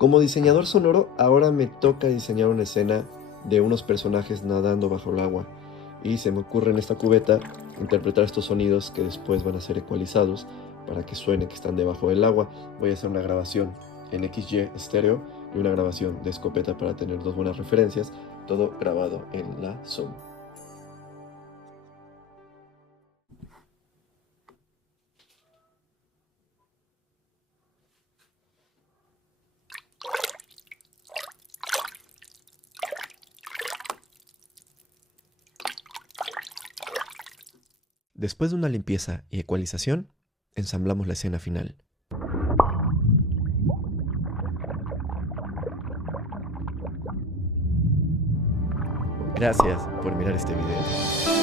Como diseñador sonoro, ahora me toca diseñar una escena de unos personajes nadando bajo el agua. Y se me ocurre en esta cubeta interpretar estos sonidos que después van a ser ecualizados para que suene que están debajo del agua. Voy a hacer una grabación en XY estéreo y una grabación de escopeta para tener dos buenas referencias, todo grabado en la Zoom. Después de una limpieza y ecualización, ensamblamos la escena final. Gracias por mirar este video.